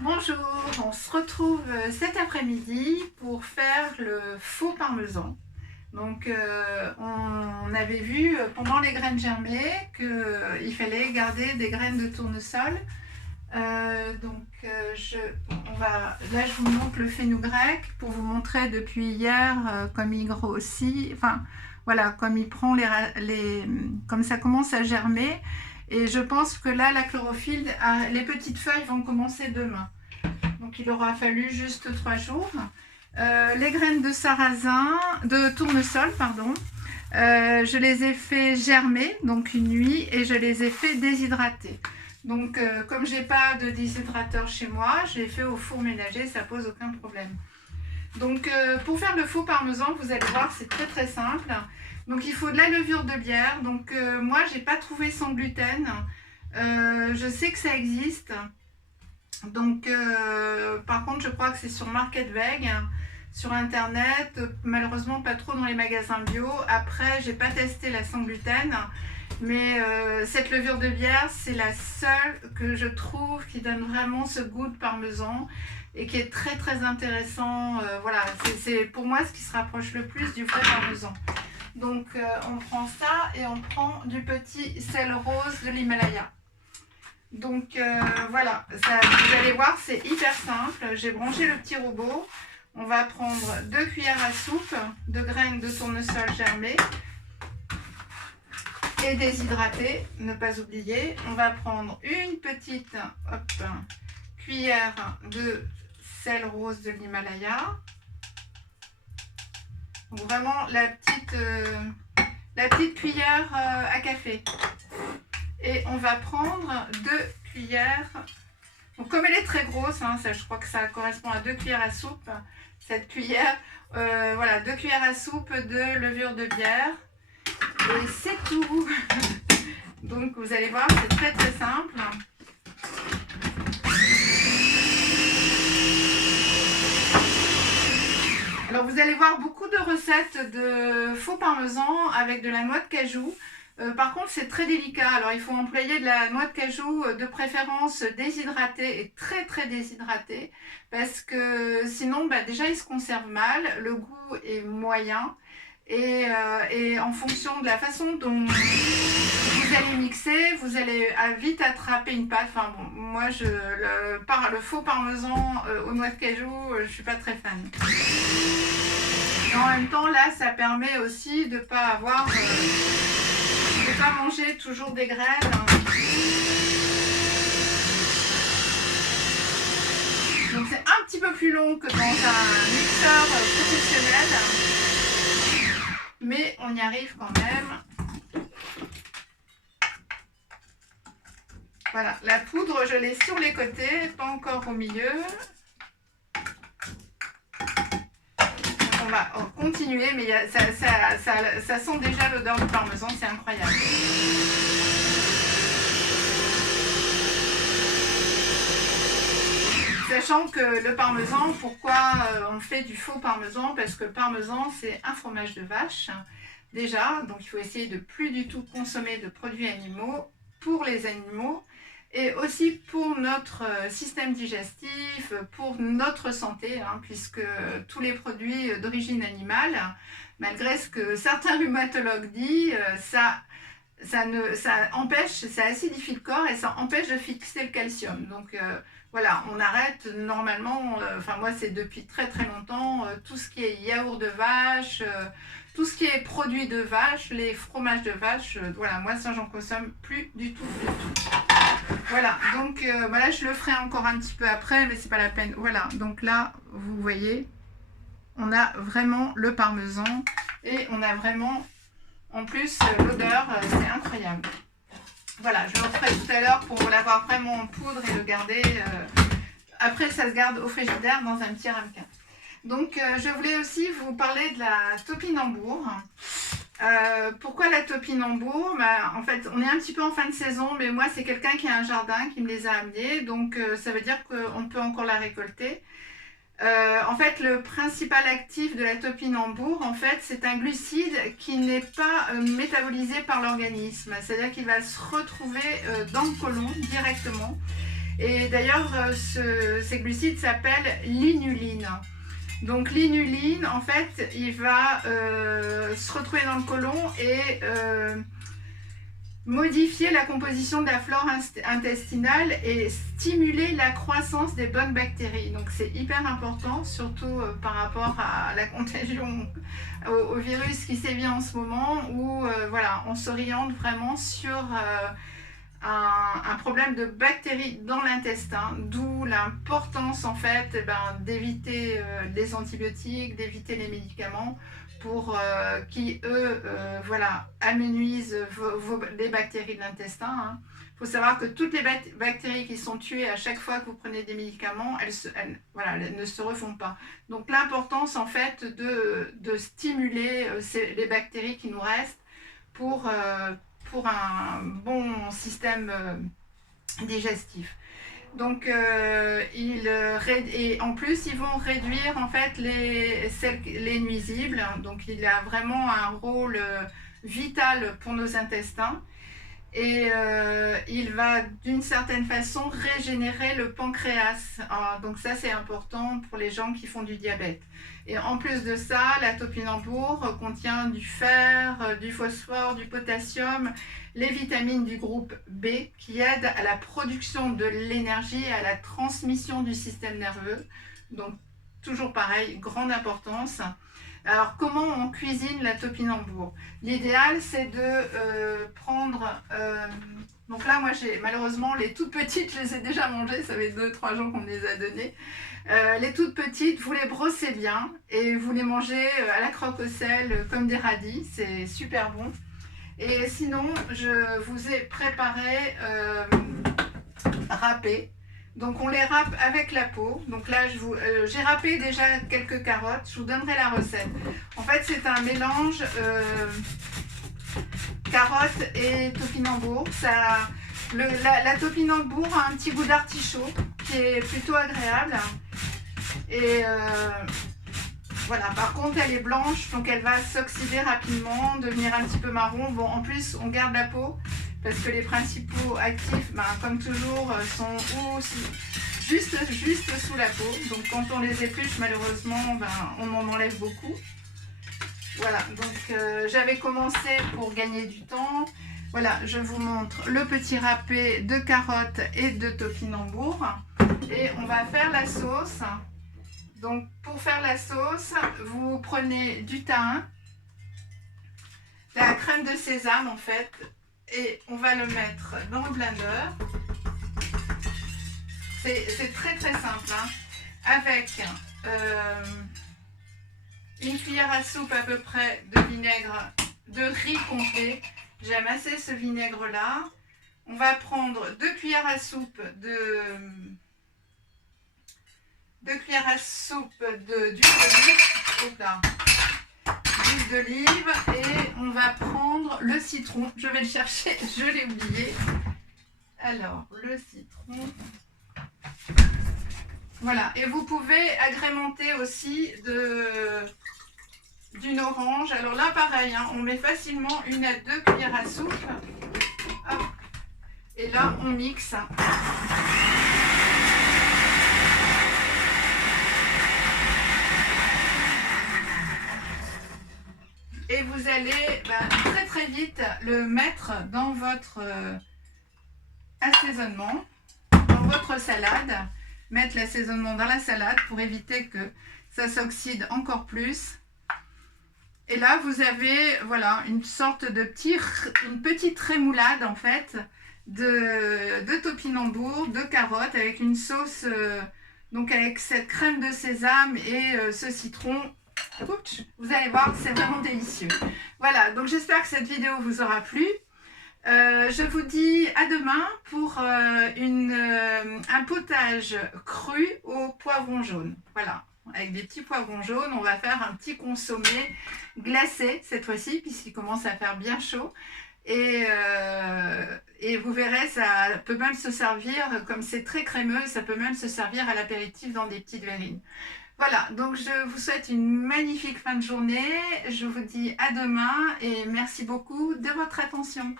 Bonjour, on se retrouve cet après-midi pour faire le faux parmesan. Donc on avait vu pendant les graines germées qu'il fallait garder des graines de tournesol. Là je vous montre le fenugrec pour vous montrer depuis hier comme il grossit, enfin voilà, comme il prend comme ça commence à germer. Et je pense que là la chlorophylle, les petites feuilles vont commencer demain. Donc il aura fallu juste 3 jours. Les graines de sarrasin, de tournesol, pardon, je les ai fait germer, donc une nuit, et je les ai fait déshydrater. Donc comme j'ai pas de déshydrateur chez moi, je l'ai fait au four ménager, ça pose aucun problème. Donc pour faire le faux parmesan, vous allez voir, c'est très très simple. Donc il faut de la levure de bière. Donc moi j'ai pas trouvé sans gluten. Je sais que ça existe. Donc par contre je crois que c'est sur Market Veg, sur internet, malheureusement pas trop dans les magasins bio. Après j'ai pas testé la sans gluten, mais cette levure de bière c'est la seule que je trouve qui donne vraiment ce goût de parmesan et qui est très très intéressant. Voilà, c'est pour moi ce qui se rapproche le plus du vrai parmesan. Donc on prend ça et on prend du petit sel rose de l'Himalaya. Donc voilà, vous allez voir, c'est hyper simple. J'ai branché le petit robot. On va prendre 2 cuillères à soupe de graines de tournesol germées et déshydratées, ne pas oublier. On va prendre une petite cuillère de sel rose de l'Himalaya. Donc vraiment la petite cuillère à café. Et on va prendre 2 cuillères. Donc comme elle est très grosse, hein, ça, je crois que ça correspond à 2 cuillères à soupe, cette cuillère. Voilà, 2 cuillères à soupe de levure de bière. Et c'est tout. Donc vous allez voir, c'est très très simple. Alors vous allez voir beaucoup de recettes de faux parmesan avec de la noix de cajou. Par contre c'est très délicat, alors il faut employer de la noix de cajou de préférence déshydratée et très très déshydratée, parce que sinon déjà il se conserve mal, le goût est moyen, et en fonction de la façon dont vous allez mixer, vous allez vite attraper une pâte. Enfin bon, moi le faux parmesan aux noix de cajou, je suis pas très fan. Et en même temps là ça permet aussi de pas avoir de pas manger toujours des graines. Donc c'est un petit peu plus long que dans un mixeur professionnel, mais on y arrive quand même. Voilà, la poudre je l'ai sur les côtés, pas encore au milieu. Donc on va continuer, mais ça sent déjà l'odeur du parmesan, c'est incroyable. Sachant que le parmesan, pourquoi on fait du faux parmesan? Parce que le parmesan, c'est un fromage de vache, déjà. Donc, il faut essayer de plus du tout consommer de produits animaux pour les animaux. Et aussi pour notre système digestif, pour notre santé, hein, puisque tous les produits d'origine animale, malgré ce que certains rhumatologues disent, ça empêche, ça acidifie le corps et ça empêche de fixer le calcium. Donc voilà, on arrête normalement, enfin moi c'est depuis très très longtemps, tout ce qui est yaourt de vache, tout ce qui est produit de vache, les fromages de vache, voilà, moi ça j'en consomme plus du tout, du tout. Voilà, donc voilà, je le ferai encore un petit peu après, mais c'est pas la peine. Voilà, donc là, vous voyez, on a vraiment le parmesan et on a vraiment, en plus, l'odeur, c'est incroyable. Voilà, je le referai tout à l'heure pour l'avoir vraiment en poudre et le garder. Après, ça se garde au frigidaire dans un petit ramequin. Donc, je voulais aussi vous parler de la topinambour. Pourquoi la topinambour? En fait, on est un petit peu en fin de saison, mais moi, c'est quelqu'un qui a un jardin qui me les a amenés. Donc, ça veut dire qu'on peut encore la récolter. En fait, le principal actif de la topinambour, en fait, c'est un glucide qui n'est pas métabolisé par l'organisme. C'est-à-dire qu'il va se retrouver dans le côlon directement. Et d'ailleurs, ces glucides s'appellent l'inuline. Donc l'inuline, en fait, il va se retrouver dans le côlon et modifier la composition de la flore intestinale et stimuler la croissance des bonnes bactéries. Donc c'est hyper important, surtout par rapport à la contagion au virus qui sévit en ce moment, où voilà, on s'oriente vraiment sur un problème de bactéries dans l'intestin, d'où l'importance en fait d'éviter les antibiotiques, d'éviter les médicaments pour qui eux voilà, amenuisent les bactéries de l'intestin. Hein. Il faut savoir que toutes les bactéries qui sont tuées à chaque fois que vous prenez des médicaments, elles ne se refont pas. Donc l'importance en fait de stimuler les bactéries qui nous restent pour un bon système digestif. Donc, et en plus, ils vont réduire en fait les nuisibles. Donc, il a vraiment un rôle vital pour nos intestins. Et il va d'une certaine façon régénérer le pancréas. Donc ça c'est important pour les gens qui font du diabète. Et en plus de ça, la topinambour contient du fer, du phosphore, du potassium, les vitamines du groupe B qui aident à la production de l'énergie et à la transmission du système nerveux. Donc toujours pareil, grande importance. Alors, comment on cuisine la topinambour? L'idéal, c'est de prendre... donc là, moi, malheureusement, les toutes petites, je les ai déjà mangées. Ça fait 2-3 jours qu'on me les a données. Les toutes petites, vous les brossez bien et vous les mangez à la croque au sel comme des radis. C'est super bon. Et sinon, je vous ai préparé râpé. Donc on les râpe avec la peau. Donc là, j'ai râpé déjà quelques carottes. Je vous donnerai la recette. En fait, c'est un mélange carottes et topinambour. La topinambour a un petit goût d'artichaut qui est plutôt agréable. Et voilà. Par contre, elle est blanche, donc elle va s'oxyder rapidement, devenir un petit peu marron. Bon, en plus, on garde la peau. Parce que les principaux actifs, comme toujours, sont juste sous la peau. Donc quand on les épluche, malheureusement, on en enlève beaucoup. Voilà, donc j'avais commencé pour gagner du temps. Voilà, je vous montre le petit râpé de carottes et de topinambour. Et on va faire la sauce. Donc pour faire la sauce, vous prenez du thym, la crème de sésame en fait, et on va le mettre dans le blender. C'est très très simple, hein. Avec une cuillère à soupe à peu près de vinaigre de riz complet. J'aime assez ce vinaigre là. On va prendre 2 cuillères à soupe d'huile d'olive et on va prendre le citron. Je vais le chercher, je l'ai oublié. Alors, le citron. Voilà, et vous pouvez agrémenter aussi d'une orange. Alors là, pareil, hein, on met facilement 1 à 2 cuillères à soupe. Hop. Et là, on mixe. Et vous allez très très vite le mettre dans votre assaisonnement, dans votre salade. Mettre l'assaisonnement dans la salade pour éviter que ça s'oxyde encore plus. Et là, vous avez voilà, une sorte de une petite rémoulade en fait de topinambour, de carottes avec une sauce, donc avec cette crème de sésame et ce citron. Vous allez voir, c'est vraiment délicieux. Voilà, donc j'espère que cette vidéo vous aura plu. Je vous dis à demain pour un potage cru au poivron jaune. Voilà, avec des petits poivrons jaunes, on va faire un petit consommé glacé cette fois-ci, puisqu'il commence à faire bien chaud. Et vous verrez, ça peut même se servir, comme c'est très crémeux, ça peut même se servir à l'apéritif dans des petites verrines. Voilà, donc je vous souhaite une magnifique fin de journée. Je vous dis à demain et merci beaucoup de votre attention.